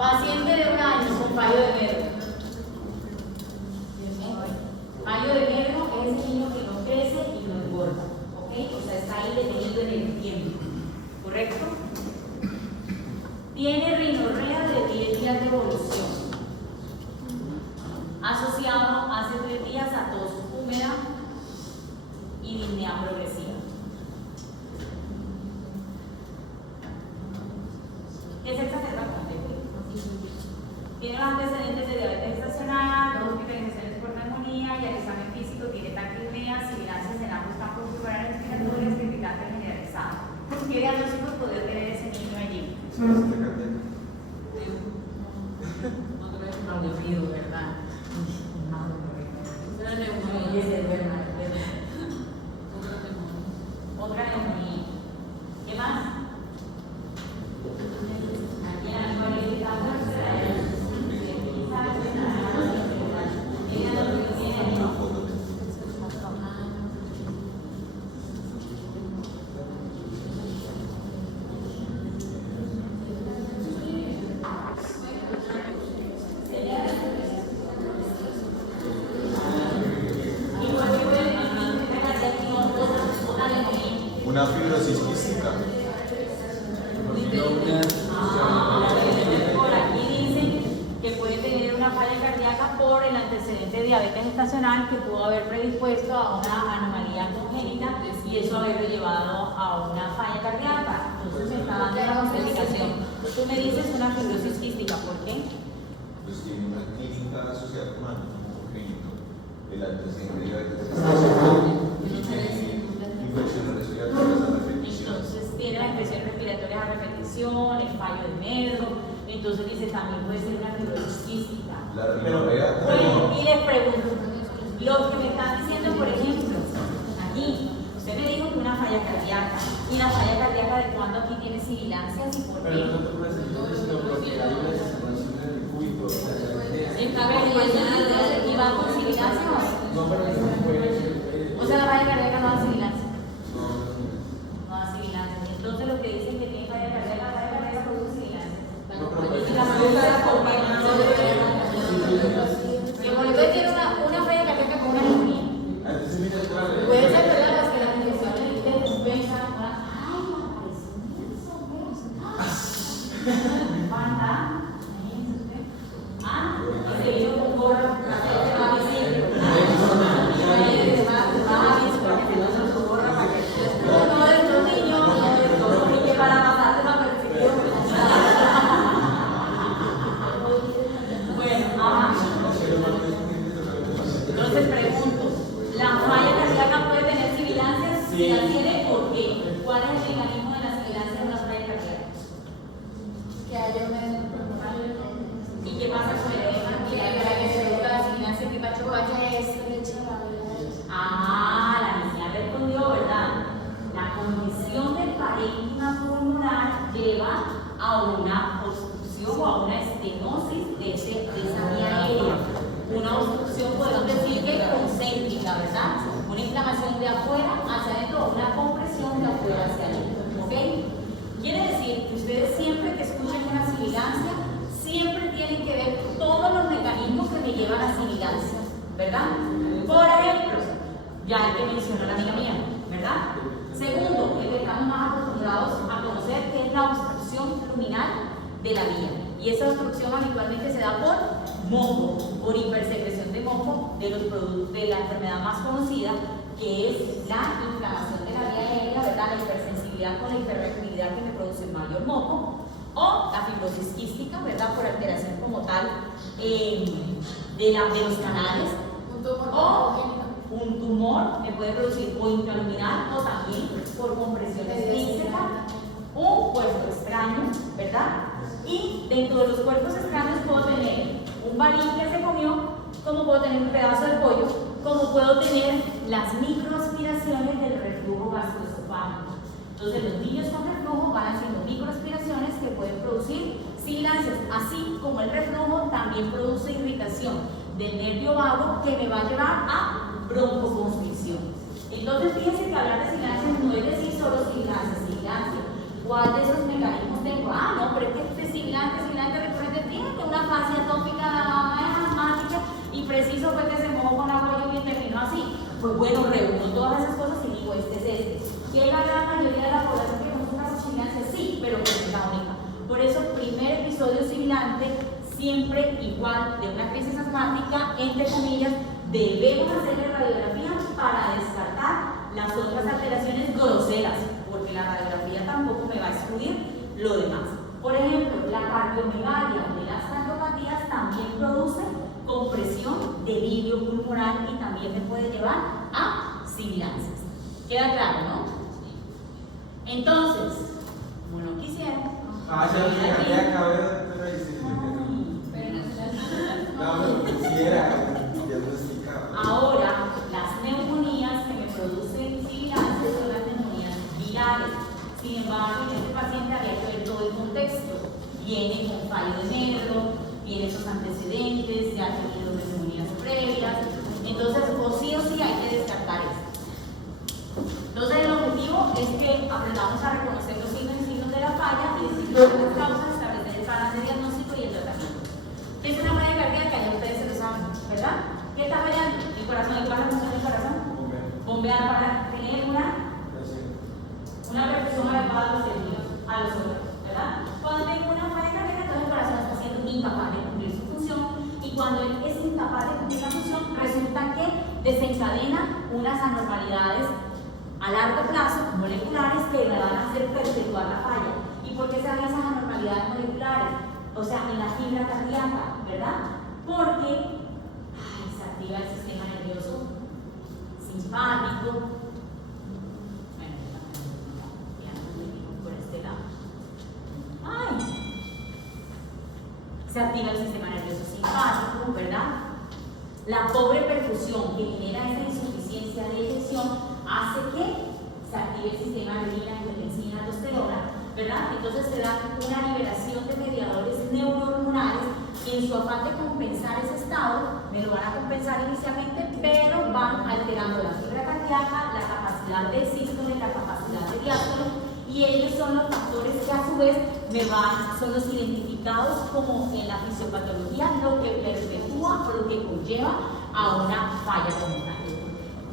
Paciente de 1 año con fallo de nervio. Fallo de nervio es ese niño que no crece y no engorda, ¿ok? O sea, está ahí detenido en el tiempo, ¿correcto? Tiene rinorrea de 10 días de evolución, asociado hace 3 días a tos húmeda y disnea progresiva. ¿Qué es exacerbante? Tiene los antecedentes de diabetes gestacional, 2 hospitalizaciones por neumonía y el examen físico tiene taquipnea, sibilancias en ambos campos pulmonares respiratorios, crepitante generalizado. ¿Qué diagnóstico podría tener ese niño allí? No de frío, ¿verdad? Otra neumonía. ¿Qué más? Una fibrosis quística. Por aquí dicen que puede tener una falla cardíaca por el antecedente de diabetes gestacional que pudo haber predispuesto a una anomalía congénita y eso haberlo llevado a una falla cardíaca. Entonces se está dando la justificación. Tú me dices una fibrosis quística, ¿por qué? Pues tiene una clínica asociada con algo clínico. El antecedente de diabetes gestacional y tiene infecciones respiratorias a repetición. Entonces tiene las infecciones respiratorias a repetición, el fallo del nervio, entonces dice también puede ser una fibrosis quística. La rinorrea Bueno, y les pregunto, los que me están diciendo, por ejemplo, aquí, usted me dijo que una falla cardíaca, y la falla cardíaca de cuándo aquí tiene sibilancias y por qué. Pero no te puedes decir sino porque hay una desaceleración en el cúbito. Está bien, y va con sibilancias o no? No, pero eso no puede. O sea, la falla cardíaca no da sibilancias. No. No da sibilancias. Entonces lo que dicen que tiene falla cardíaca produce sibilancias. No, pero Y la maleta de acompañamiento de tiene una falla cardíaca con una neumonía. Entonces, mira, claro. Puede ser verdad las que las infecciones de despensa. Ay, me parece y se vino con gorra. No de estos niños, y que para pasar la percepción. Bueno, entonces pregunto, ¿la falla cardíaca puede tener sibilancias? Si la tiene, ¿por qué? ¿Cuál es el mecanismo de la sibilancia de una falla cardíaca? Que haya un ¿Y qué pasa con el edema? que se educa la sibilancia que Pacho Valle es leche La niña respondió, ¿verdad? La condición del parénquima pulmonar lleva a una obstrucción o a una estenosis de esa vía aérea. Una obstrucción, podemos decir que concéntrica, ¿verdad? Una inflamación de afuera hacia adentro, una compresión de afuera hacia adentro, ¿ok? Quiere decir que ustedes siempre que escuchen una sibilancia, siempre tienen que ver todos los mecanismos que me llevan a sibilancia, ¿verdad? Por ejemplo, ya el que mencionó la amiga mía, ¿verdad? Segundo, el que estamos más acostumbrados a conocer, que es la obstrucción luminal de la vía. Y esa obstrucción habitualmente se da por moco, por hipersecreción de moco de los productos de la enfermedad más conocida, que es la inflamación de la vía aérea, ¿verdad? La hipersensibilidad con la hiperreactividad que me produce el mayor moco, o la fibrosis quística, ¿verdad? Por alteración como tal de los canales, o un tumor que puede producir o intraluminal o también por compresiones vísceras, un cuerpo extraño, ¿verdad? Y dentro de los cuerpos extraños puedo tener un balín que se comió, como puedo tener un pedazo de pollo, como puedo tener las microaspiraciones del reflujo gastroesofágico. Entonces los niños con reflujo van haciendo microaspiraciones que pueden producir sibilancias, así como el reflujo también produce irritación del nervio vago que me va a llevar a broncoconstricción. Entonces fíjense que hablar de sibilancias no es decir solo sibilancia. ¿Cuál de esos mecanismos tengo? No, pero es que este sibilante recurrente fascia atópica asmática y preciso fue que se mojó con agua y terminó así. Pues bueno, reúno todas esas cosas y digo, este es este. ¿Qué es la gran mayoría de la población que no sufre sibilancia? Sí, pero que no es la única. Por eso, primer episodio sibilante, siempre igual de una crisis asmática, entre comillas, debemos hacerle radiografía para descartar las otras alteraciones groseras, porque la radiografía tampoco me va a excluir lo demás. Por ejemplo, la cardiomegalia de las cardiopatías también produce compresión de vidrio pulmonar y también me puede llevar a sibilancias. ¿Queda claro, no? Entonces, como no quisiera. Pero ahí sí. No, quisiera diagnosticar. Ahora, las neumonías que me producen sibilancias son las neumonías virales. Sin embargo, en este paciente había que ver todo el contexto. Viene con fallo de nervio, viene sus antecedentes, ya ha tenido neumonías previas. Entonces, o sí hay que descartar esto. Entonces, el objetivo es que aprendamos a reconocer los signos y signos de la falla, identificar las causas, establecer el plan de diagnóstico y el tratamiento. Es una falla cardíaca, ya ustedes se lo saben, ¿verdad? ¿Qué está fallando? El corazón, ¿cuál es la función del corazón? Bombear para tener una perfusión adecuada a los tejidos, a los órganos, ¿verdad? Cuando tengo una falla cardíaca, entonces el corazón está siendo incapaz de cumplir su función, y cuando él es incapaz de cumplir la función, resulta que desencadena unas anormalidades a largo plazo moleculares que le van a hacer perpetuar la falla. ¿Y por qué se dan esas anormalidades moleculares? O sea, en la fibra cardíaca, ¿verdad? Porque se activa el sistema nervioso simpático. Por este lado. Se activa el sistema nervioso simpático, ¿verdad? La pobre perfusión que genera esa insuficiencia de eyección hace que se active el sistema adrenina, angiotensina, aldosterona, ¿verdad? Entonces se da una liberación de mediadores neurohormonales que en su afán de compensar ese estado, me lo van a compensar inicialmente, pero van alterando la fibra cardíaca, la capacidad de sístole, la capacidad de diástole, y ellos son los factores que a su vez son los identificados como en la fisiopatología lo que perpetúa o lo que conlleva a una falla pulmonar.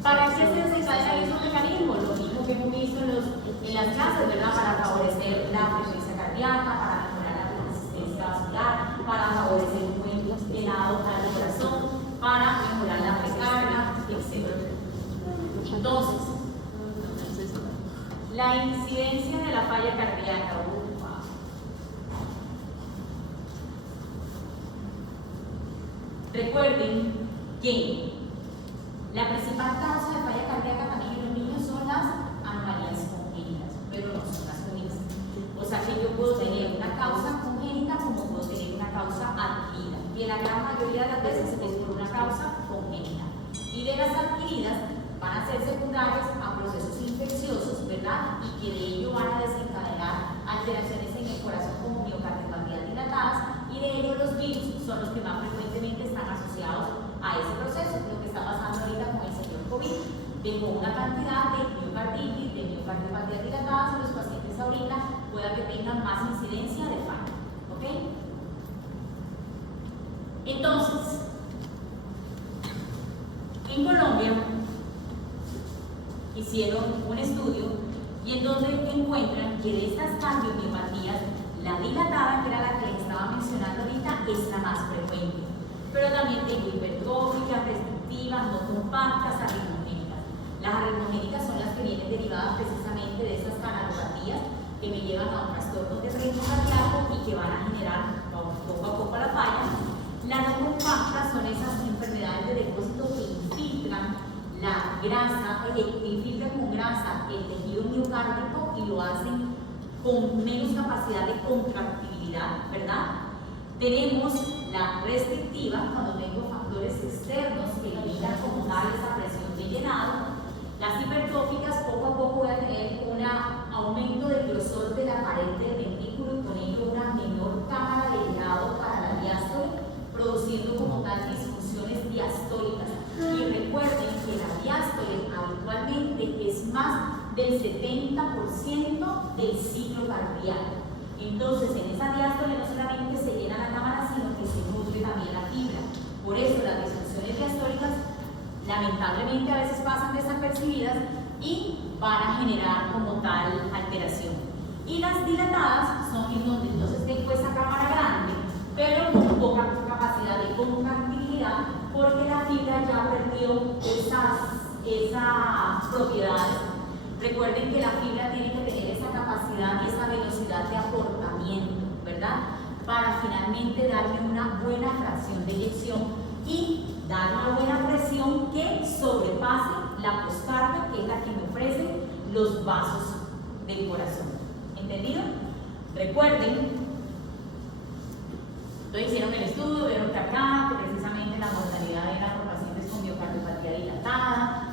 ¿Para qué se desencadena esos mecanismos? Lo mismo que hemos visto en las clases, ¿verdad? Para favorecer la frecuencia cardíaca, para mejorar la resistencia vascular, para favorecer un buen llenado al corazón, para mejorar la recarga, etc. Entonces, la incidencia de la falla cardíaca. Recuerden que la principal causa de falla cardíaca también en los niños son las anomalías congénitas, pero no son las únicas. O sea que yo puedo tener una causa congénita como puedo tener una causa adquirida. Y en la gran mayoría de las veces es por una causa congénita. Y de las adquiridas van a ser secundarias a procesos infecciosos, ¿verdad? Y que de ello van a desencadenar alteraciones en el corazón como miocardiopatías dilatadas, y de ello los virus son los que más frecuentemente están asociados a ese proceso, lo que está pasando ahorita con el señor COVID. Tengo una cantidad de miocarditis, de miocardiopatías dilatadas en los pacientes ahorita, pueda que tengan más incidencia de falla, ¿ok? Entonces, en Colombia hicieron un estudio y en donde encuentran que de estas cardiomiopatías, la dilatada, que era la que les estaba mencionando ahorita, es la más frecuente. Pero también tengo hipertróficas, restrictivas, no compactas, arritmogénicas. Las arritmogénicas son las que vienen derivadas precisamente de esas canalopatías que me llevan a un trastorno de ritmo cardíaco y que van a generar poco a poco la falla. Las no compactas son esas enfermedades de depósito que infiltran la grasa, infiltran con grasa el tejido miocárdico y lo hacen con menos capacidad de contractibilidad, ¿verdad? Tenemos la restrictiva, cuando tengo factores externos que limitan como tal esa presión de llenado. Las hipertróficas, poco a poco voy a tener un aumento del grosor de la pared del ventrículo y con ello una menor cámara de llenado para la diástole, produciendo como tal disfunciones diastólicas. Y recuerden que la diástole habitualmente es más del 70% del ciclo cardíaco. Entonces, en esa diástole no solamente se llena la cámara, sino que se lamentablemente a veces pasan desapercibidas y van a generar como tal alteración. Y las dilatadas son en donde entonces tengo esa cámara grande, pero con poca capacidad de contractilidad, porque la fibra ya perdió esas propiedades. Recuerden que la fibra tiene que tener esa capacidad y esa velocidad de acortamiento, ¿verdad? Para finalmente darme una buena fracción de eyección y dar una buena presión que sobrepase la poscarga, que es la que me ofrecen los vasos del corazón. ¿Entendido? Recuerden, entonces hicieron el estudio, vieron que acá, que precisamente la mortalidad era por pacientes con miocardiopatía dilatada,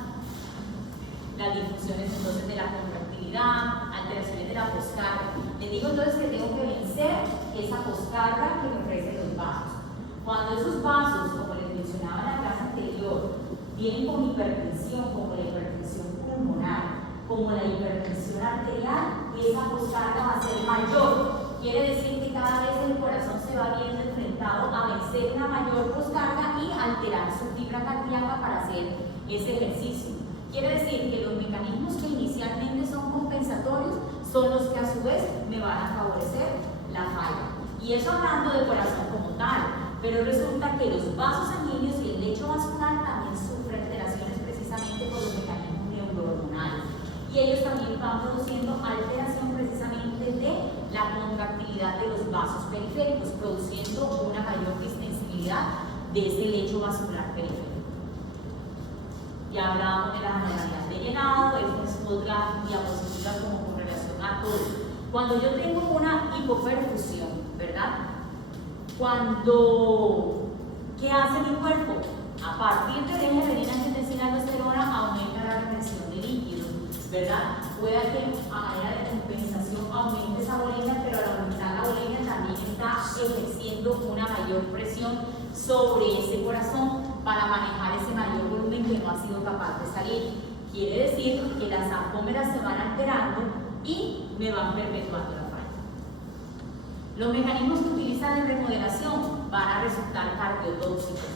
las disfunciones entonces de la contractilidad, alteraciones de la poscarga. Les digo entonces que tengo que vencer esa poscarga que me ofrecen los vasos. Cuando esos vasos, como les mencionaba en la clase anterior, vienen con hipertensión, como la hipertensión pulmonar, como la hipertensión arterial, esa poscarga va a ser mayor. Quiere decir que cada vez el corazón se va viendo enfrentado a vencer una mayor poscarga y alterar su fibra cardíaca para hacer ese ejercicio. Quiere decir que los mecanismos que inicialmente son compensatorios son los que a su vez me van a favorecer la falla. Y eso hablando del corazón como tal, pero resulta que los vasos sanguíneos y el lecho vascular también sufren alteraciones precisamente por los mecanismos neurohormonales. Y ellos también van produciendo alteración precisamente de la contractilidad de los vasos periféricos, produciendo una mayor distensibilidad de ese lecho vascular periférico. Ya hablábamos de la modalidad de llenado, esta es otra diapositiva como con relación a todo. Cuando yo tengo una hipoperfusión, ¿verdad? ¿Qué hace mi cuerpo? A partir de la adenina, angiotensina, aldosterona, aumenta la retención de líquidos, ¿verdad? Puede que a manera de compensación aumente esa volemia, pero al aumentar la volemia también está ejerciendo una mayor presión sobre ese corazón para manejar ese mayor volumen que no ha sido capaz de salir. Quiere decir que las sarcómeras se van alterando y me van perpetuando la falla. Los mecanismos que utilizan en remodelación van a resultar cardiotóxicos.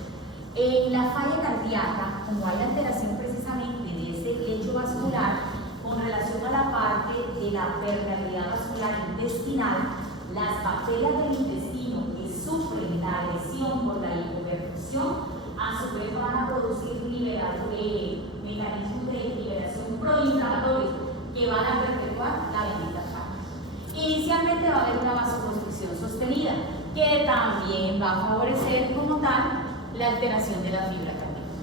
La falla cardíaca, como hay alteración precisamente de ese lecho vascular, con relación a la parte de la permeabilidad vascular intestinal, las bacterias del intestino que sufren la agresión por la hipoperfusión, a su vez van a producir mecanismos de liberación proinflamatorios que van a perpetuar la bendita falla. Inicialmente va a haber una vasoconstricción sostenida que también va a favorecer como tal la alteración de la fibra cardíaca.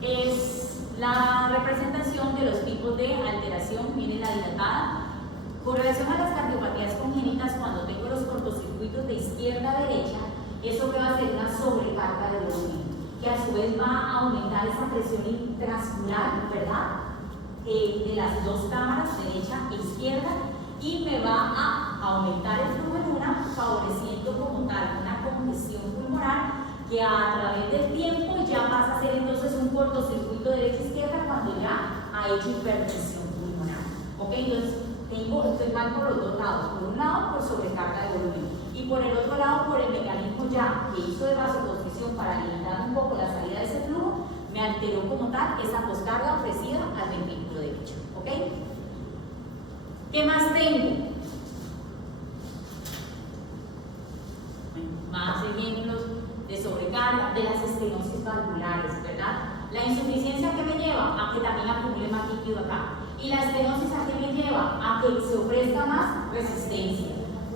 Es la representación de los tipos de alteración, miren la dilatada. Con relación a las cardiopatías congénitas, cuando tengo los cortocircuitos de izquierda a derecha, eso me va a hacer una sobrecarga de volumen, que a su vez va a aumentar esa presión intrascular, ¿verdad? De las dos cámaras, derecha e izquierda, y me va a aumentar el flujo en una, favoreciendo como tal una congestión pulmonar que a través del tiempo ya pasa a ser entonces un cortocircuito derecha-izquierda cuando ya ha hecho hipertensión pulmonar. ¿Ok? Entonces estoy mal por los dos lados. Por un lado, por sobrecarga de volumen, y por el otro lado, por el mecanismo ya que hizo de vasoconstricción para limitar un poco la salida de ese flujo, me alteró como tal esa poscarga ofrecida al ventrículo derecho. ¿Ok? ¿Qué más tengo? Más ejemplos de sobrecarga, de las estenosis valvulares, ¿verdad? La insuficiencia que me lleva a que también acumule más líquido acá. Y la estenosis a que me lleva a que se ofrezca más resistencia,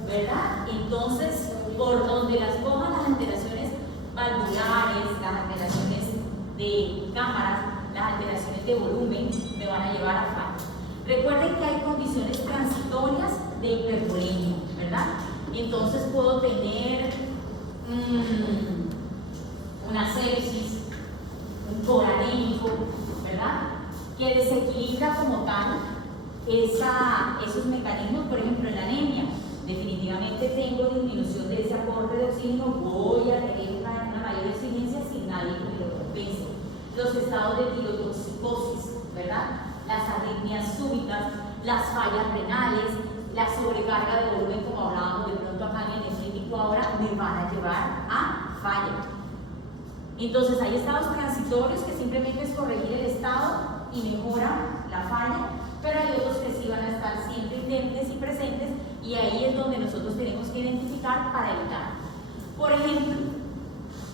¿verdad? Entonces, por donde las cojan las alteraciones valvulares, las alteraciones de cámaras, las alteraciones de volumen, me van a llevar a falla. Recuerden que hay condiciones transitorias de hipervolemia, ¿verdad? Entonces puedo tener una sepsis, un coranémico, ¿verdad? Que desequilibra como tal esos mecanismos, por ejemplo en la anemia. Definitivamente tengo disminución de ese aporte de oxígeno, voy a tener una mayor exigencia sin nadie que me lo compense. Los estados de tirotoxicosis, ¿verdad? Las arritmias súbitas, las fallas renales, la sobrecarga de volumen, como hablábamos de pronto acá en el clínico ahora, me van a llevar a falla. Entonces hay estados transitorios que simplemente es corregir el estado y mejora la falla, pero hay otros que sí van a estar siempre intentes y presentes, y ahí es donde nosotros tenemos que identificar para evitar. Por ejemplo,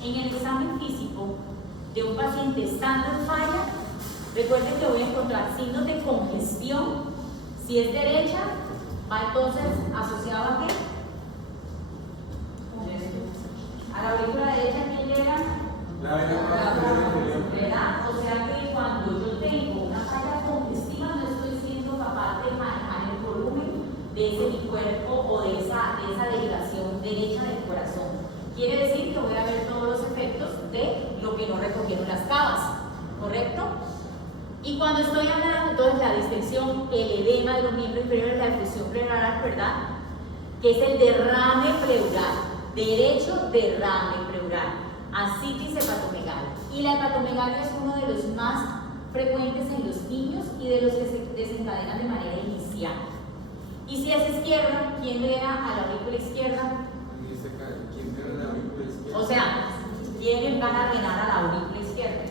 en el examen físico de un paciente estando en falla, recuerden que voy a encontrar signos de congestión. Si es derecha, va entonces asociado a qué? A la aurícula derecha, ¿quién llega? ¿Verdad? O sea que cuando yo tengo una falla congestiva no estoy siendo capaz de manejar el volumen de ese mi cuerpo o de esa derivación derecha del corazón. Quiere decir que voy a ver todos los efectos de lo que no recogieron las cavas, ¿correcto? Y cuando estoy hablando entonces la distensión, el edema de los miembros inferiores, la effusión pleural, ¿verdad? Que es el derrame pleural, derecho derrame pleural, ascitis hepatomegalia. Y la hepatomegalia es uno de los más frecuentes en los niños y de los que se desencadenan de manera inicial. Y si es izquierda, ¿quién le da a la aurícula izquierda? O sea, ¿quiénes van a drenar a la aurícula izquierda?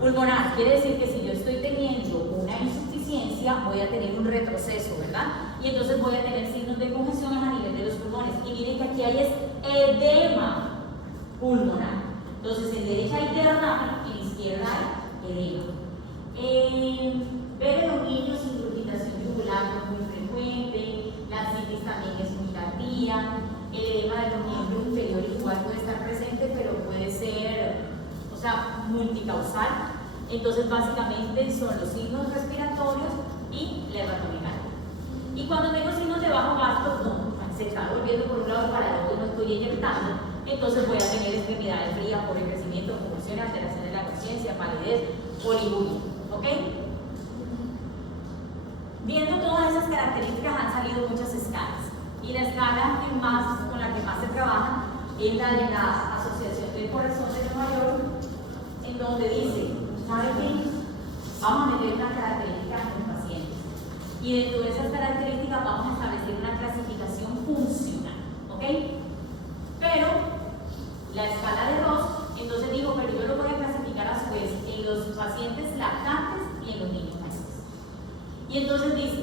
Pulmonar, quiere decir que si yo estoy teniendo una insuficiencia, voy a tener un retroceso, ¿verdad? Y entonces voy a tener signos de congestión a nivel de los pulmones. Y miren que aquí hay edema pulmonar. Entonces en derecha hay derrame y en izquierda hay edema. Ver en los niños ingurgitación yugular no es muy frecuente, la ascitis también es muy tardía, el edema de los miembros inferiores igual puede estar presente, pero puede ser, o sea, multicausal. Entonces básicamente son los signos respiratorios y la hepatomegalia. Y cuando tengo signos de bajo gasto, no, se está volviendo por un lado para el otro, no estoy eyectando, entonces voy a tener extremidades frías por envejecimiento, convulsiones, alteración de la conciencia, palidez, poliuria, ¿ok? Viendo todas esas características han salido muchas escalas, y la escala con la que más se trabaja es la de la Asociación del Corazón de Nueva York, en donde dice, ¿sabe qué? Vamos a meter unas características en los pacientes, y dentro de esas características vamos a establecer una clasificación funcional, ¿ok? Pero la escala de Ross, entonces digo, pero yo lo voy a clasificar a su vez en los pacientes lactantes y en los niños mayores. Y entonces dice,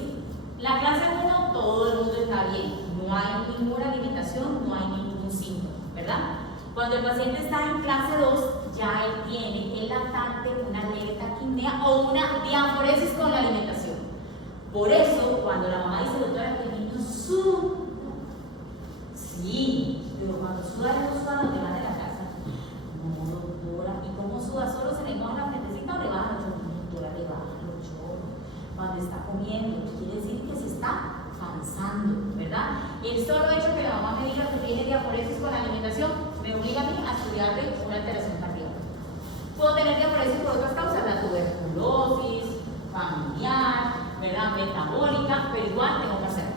la clase 1, todo el mundo está bien, no hay ninguna limitación, no hay ningún síntoma, ¿verdad? Cuando el paciente está en clase 2, ya él tiene el lactante una leve taquipnea o una diaforesis con la alimentación. Por eso, cuando la mamá dice, doctora, que el niño suda, sí, pero cuando suda, no suda donde va de la casa. No, doctora, ¿y cómo suda? ¿Solo se le moja la frentecita o le baja los chorros? Doctora, le baja los chorros. Cuando está comiendo, quiere decir que se está cansando, ¿verdad? Y el solo hecho que la mamá me diga que tiene diaforesis con la alimentación me obliga a mí a estudiarle una alteración cardíaca. Puedo tener diaforesis por otras causas, la tuberculosis, familiar, ¿verdad? Metabólica, pero igual tengo que hacerlo.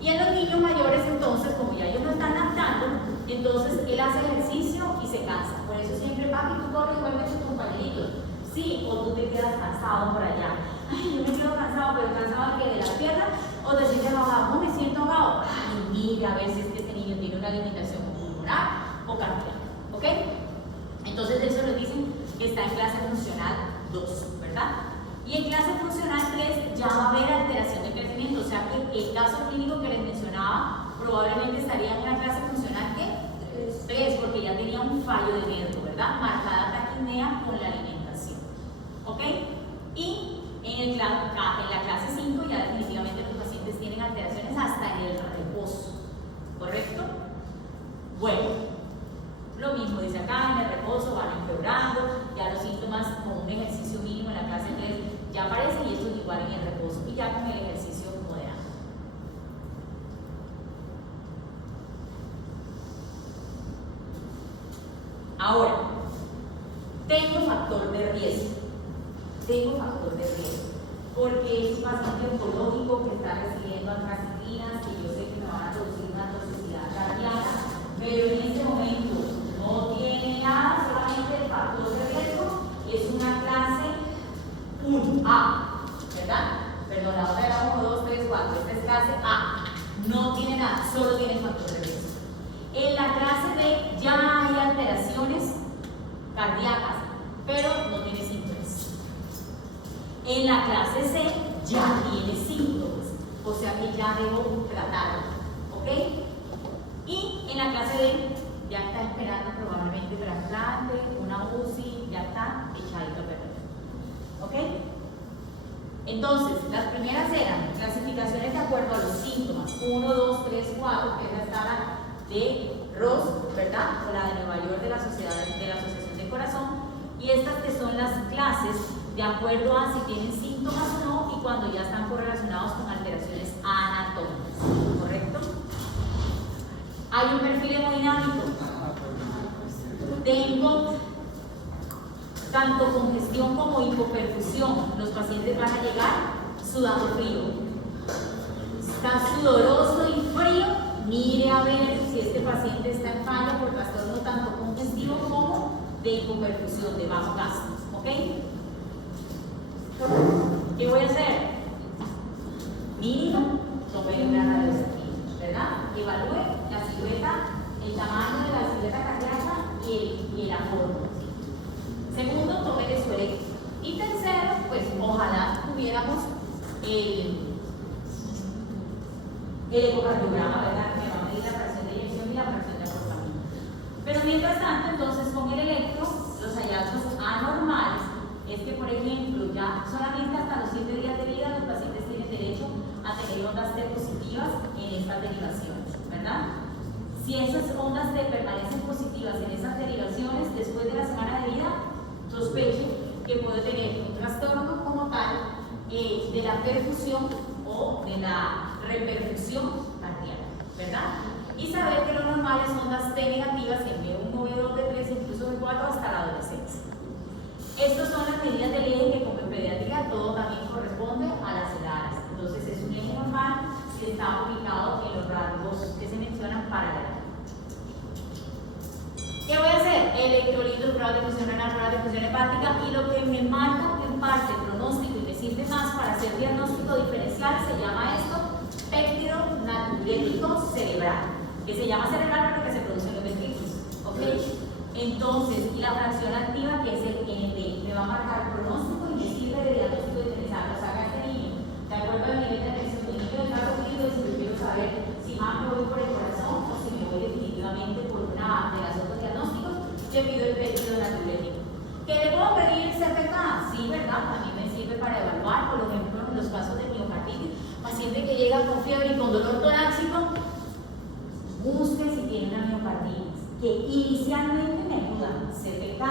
Y en los niños mayores, entonces, como ya ellos no están lactando, entonces él hace ejercicio y se cansa. Por eso siempre, papi, tú corres igual que tus compañeritos. Sí, o tú te quedas cansado por allá. Ay, yo me quedo cansado, pero cansado que de la pierna, o te sientes ahogado. No me siento ahogado. Ay, mira, a ver si es que este niño tiene una limitación pulmonar o cardíaca. ¿Ok? Entonces, eso nos dicen que está en clase funcional 2, ¿verdad? Y en clase funcional 3 ya va a haber alteración de crecimiento. O sea que el caso clínico que les mencionaba probablemente estaría en una clase funcional ¿qué? 3, porque ya tenía un fallo de nervio, ¿verdad? Marcada taquipnea con la alimentación. ¿Ok? Y en la clase 5 ya definitivamente los pacientes tienen alteraciones hasta en el reposo, ¿correcto? Bueno, lo mismo dice acá, en el reposo van empeorando, ya los síntomas con un ejercicio mínimo en la clase 3 ya aparecen y esto es igual en el reposo y ya con el ejercicio moderado. Ahora, tengo factor de riesgo. Porque es un paciente oncológico que está recibiendo antraciclinas, que yo sé que me van a producir una toxicidad cardíaca, pero en este momento no tiene nada, solamente el factor de riesgo es una clase 1A, ¿verdad? Perdón, la otra era 1, 2, 3, 4, esta es clase A, no tiene nada, solo tiene el factor de riesgo. En la clase D ya hay alteraciones cardíacas, pero no tiene síntomas. En la clase C ya tiene síntomas, o sea que ya debo tratarlo, ¿ok? Y en la clase D ya está esperando probablemente trasplante, una UCI, ya está echadito a perder, ¿ok? Entonces, las primeras eran clasificaciones de acuerdo a los síntomas, 1, 2, 3, 4, que es la escala de Ross, ¿verdad? O la de Nueva York de la Asociación del Corazón, y estas que son las clases de acuerdo a si tienen síntomas o no y cuando ya están correlacionados con alteraciones anatómicas, ¿correcto? Hay un perfil hemodinámico. Tengo tanto congestión como hipoperfusión. Los pacientes van a llegar sudando frío. Está sudoroso y frío. Mire a ver si este paciente está en falla por trastorno tanto congestivo como de hipoperfusión, de bajo gas. ¿Ok? ¿Qué voy a hacer? Mínimo, tome una radiografía, ¿verdad? Evalúe la silueta, el tamaño de la silueta cardíaca y el aforo. Segundo, tome el suero. Y tercero, pues ojalá tuviéramos el ecocardiograma, ¿verdad? Que va a medir la fracción de eyección y la fracción de acortamiento. Pero mientras tanto, entonces con el electro, los hallazgos anormales es que, por ejemplo, ya solamente hasta los 7 días de vida los pacientes tienen derecho a tener ondas T positivas en estas derivaciones, ¿verdad? Si esas ondas T permanecen positivas en esas derivaciones, después de la semana de vida, sospecho que puede tener un trastorno como tal de la perfusión o de la reperfusión cardíaca, ¿verdad? Y saber que lo normal es ondas T negativas en B1, B2, B3, incluso B4 hasta la adolescencia. Estas son las medidas del eje que, como en pediatría, todo también corresponde a las edades. Entonces es un eje normal si está ubicado en los rangos que se mencionan para la edad. ¿Qué voy a hacer? Electrolitos, pruebas de función renal, pruebas de función hepática, y lo que me marca en parte el pronóstico y me sirve más para hacer diagnóstico diferencial se llama esto péptido natriurético cerebral, que se llama cerebral pero que se produce en los ventrículos, ¿ok? Entonces, y la fracción activa, que es el NT, me va a marcar el pronóstico y me sirve de diagnóstico diferencial. O sea, que este niño, de acuerdo al nivel de atención del niño de cada niño, si yo quiero saber si más me voy por el corazón o si me voy definitivamente por una de las otros diagnósticos, le pido el péptido natriurético. ¿Que le puedo pedir CPK? Sí, ¿verdad? También me sirve para evaluar, por ejemplo, en los casos de miocarditis, paciente que llega con fiebre y con dolor torácico, busque si tiene una miocarditis, que inicialmente me ayuda, CPK,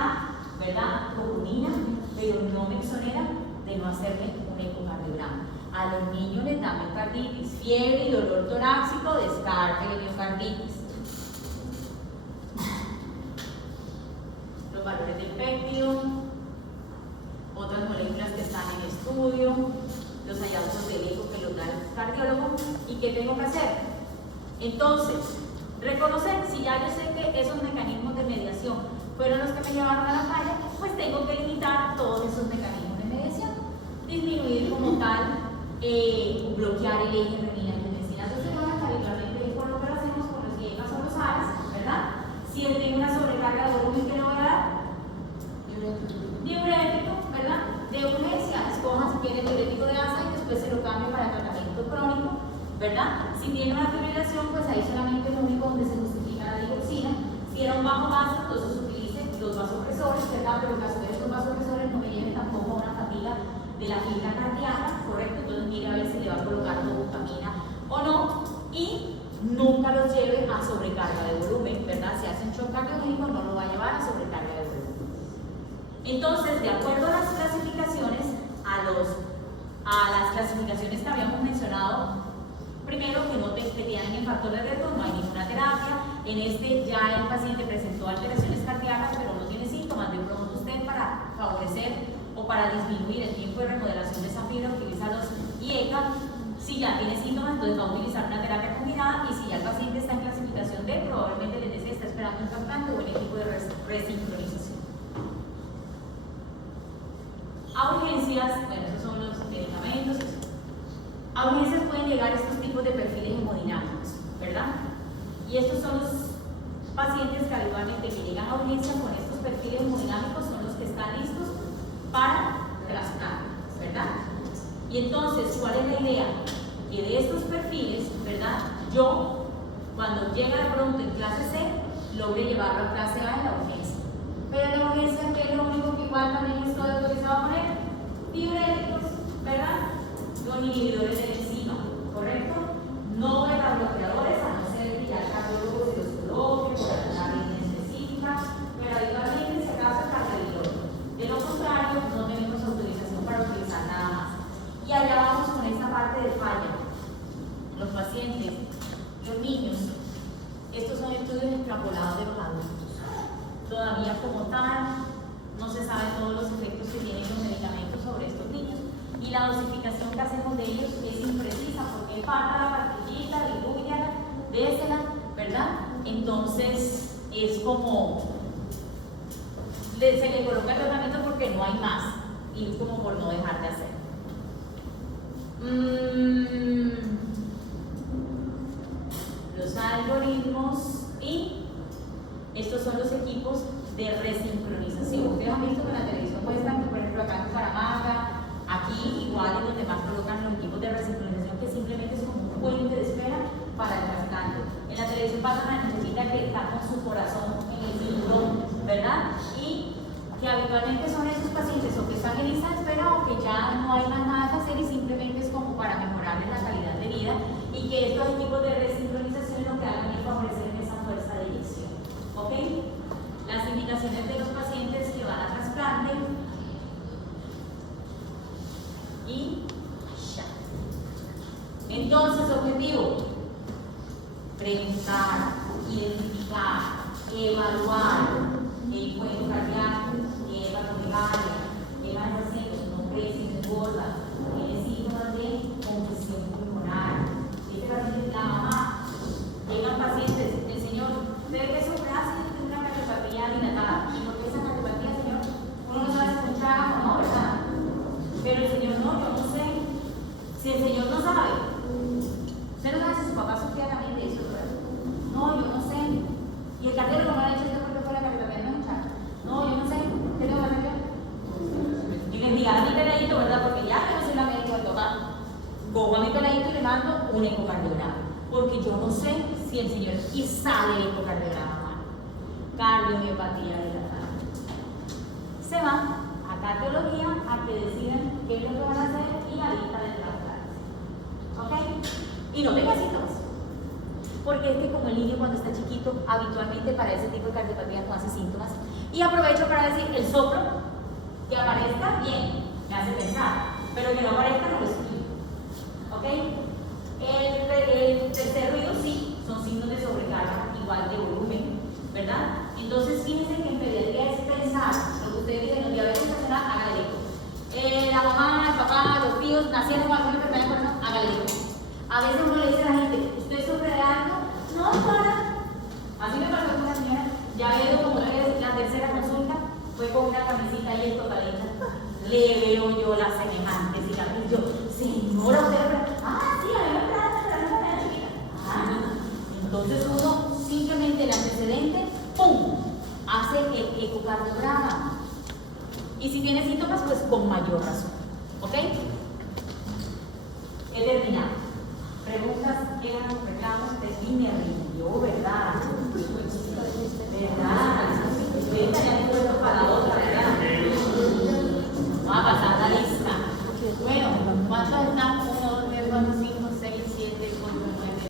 ¿verdad? Copurina, pero no me exonera de no hacerle un ecocardiograma. A los niños les da miocarditis, fiebre y dolor torácico, descarte de miocarditis. Los valores del péptido, otras moléculas que están en estudio, los hallazgos del eco que los da el cardiólogo. ¿Y qué tengo que hacer? Entonces, reconocer, si ya yo sé que esos mecanismos de mediación fueron los que me llevaron a la falla, pues tengo que limitar todos esos mecanismos de mediación, disminuir como tal, bloquear el eje renina-angiotensina. Entonces, habitualmente es por lo que lo hacemos con los que son los ARAS, ¿verdad? Si él tiene una sobrecarga de volumen, ¿qué le voy a dar? Diurético, ¿verdad? De urgencia, escoja si quiere diurético de asa y después se lo cambie para tratamiento crónico, ¿verdad? Si tiene una fibrilación, pues ahí solamente es lo único donde se justifica la digoxina. Si era un bajo vaso, entonces utilice los vasopresores, ¿verdad? Pero en caso de estos vasopresores no me lleven tampoco a una fatiga de la fibra cardíaca, ¿correcto? Entonces mire a ver si le va a colocar dopamina o no, y nunca los lleve a sobrecarga de volumen, ¿verdad? Si hace un shock cardiogénico, no lo va a llevar a sobrecarga de volumen. Entonces, de acuerdo a las clasificaciones, a las clasificaciones que habíamos mencionado, primero, que no te tienen en factor de riesgo, no hay ninguna terapia. En este ya el paciente presentó alteraciones cardíacas, pero no tiene síntomas. De pronto usted, para favorecer o para disminuir el tiempo de remodelación de esa fibra, utiliza los IECA. Si ya tiene síntomas, entonces va a utilizar una terapia combinada, y si ya el paciente está en clasificación D, probablemente el ETC está esperando un trasplante o un equipo de resincronización. A urgencias, bueno, esos son los medicamentos. A urgencias pueden llegar estos tipos de perfiles hemodinámicos, ¿verdad? Y estos son los pacientes que habitualmente que llegan a audiencia con estos perfiles hemodinámicos son los que están listos para trasplante, ¿verdad? Y entonces, ¿cuál es la idea? Que de estos perfiles, ¿verdad? Yo, cuando llega de pronto en clase C, logre llevarlo a clase A en la urgencia. Pero en la urgencia, que es lo único que igual también esto es lo que se va a poner, diuréticos, ¿verdad? Con inhibidores de la enzima, ¿correcto? No beta bloqueadores, a no ser que ya el cardiólogo se los coloque por alguna línea específica, pero habitualmente se acaso el cardiólogo. De lo contrario, no tenemos autorización para utilizar nada más. Y allá vamos con esta parte de falla. Los pacientes, los niños, estos son estudios extrapolados de los adultos. Todavía como tal, no se sabe todos los efectos que tienen los medicamentos sobre estos niños. Y la dosificación que hacemos de ellos es imprecisa porque falta la pastillita, dilúyala, désela, ¿verdad? Entonces es como se le coloca el tratamiento porque no hay más y como por no dejar de hacer. Los algoritmos y estos son los equipos de resincronización. Ustedes han visto que en la televisión muestran que, por ejemplo, acá en Bucaramanga, aquí igual es donde más colocan los equipos de resincronización, que simplemente es como un puente de espera para el trasplante. En la televisión pasa necesita que está con su corazón en el cinturón, ¿verdad? Y que habitualmente son esos pacientes o que están en lista de espera o que ya no hay más nada que hacer y simplemente es como para mejorarles la calidad de vida, y que estos equipos de resincronización lo que hagan es favorecer esa fuerza de eyección. ¿Ok? Las indicaciones de los pacientes que van a trasplante y ya. Entonces, objetivo: preguntar, identificar, evaluar el cuento cardíaco, no crece, no engorda, tiene síntomas de congestión pulmonar. Este paciente, la mamá, llegan pacientes, el señor, ¿usted que sufre ácido de una cardiopatía dilatada? ¿Y por qué esa cardiopatía, señor? Uno no sabe si escuchar o no, ¿verdad? Pero el señor no, yo no sé. Si el señor no sabe, usted no sabe si su papá sufría también de eso, ¿verdad? No, yo no sé. Y el cardiólogo no le ha dicho esto porque fue la cardiopatía de una muchacha. No, yo no sé. ¿Qué tengo que hacer yo? Y les diga a mi peladito, ¿verdad? Porque ya que no soy la médica del papá, cojo a mi peladito y le mando un ecocardiograma. Porque yo no sé si el señor y sale el ecocardiograma. Cardiomiopatía dilatada. Se van a cardiología a que decidan qué es lo que van a hacer y la lista de trasplante. ¿Ok? Y no tenga síntomas. Porque es que como el niño cuando está chiquito, habitualmente para ese tipo de cardiopatía no hace síntomas. Y aprovecho para decir, el soplo, que aparezca bien, me hace pensar, pero que no aparezca no lo explico. ¿Ok? El tercer ruido sí, son signos de sobrecarga, igual de volumen, ¿verdad? Entonces fíjense que en pediatría es pensar, lo que ustedes dicen, los diabetes estacional, hágale eco. La mamá, el papá, los tíos nacieron con alguna enfermedad del corazón, hágale eco. A veces uno le dice a la gente, ¿usted sufre de algo? No, doctora. Así me pasó con una señora, ya veo como la tercera consulta, fue con una camisita y esto calenta. Le veo yo la semejante cicatriz. Yo, señora, usted, sí, a mí me enfermedad chiquita. Entonces uno simplemente el antecedente, ¡pum!, hace el ecocardiograma. Y si tiene síntomas, pues con mayor razón. ¿Ok? He terminado. Preguntas, quejas, reclamos, y me rindió, ¿verdad? ¿Verdad? Ahorita ya tengo esto para la otra, ¿verdad? Vamos a pasar la lista. Bueno, ¿cuántos están?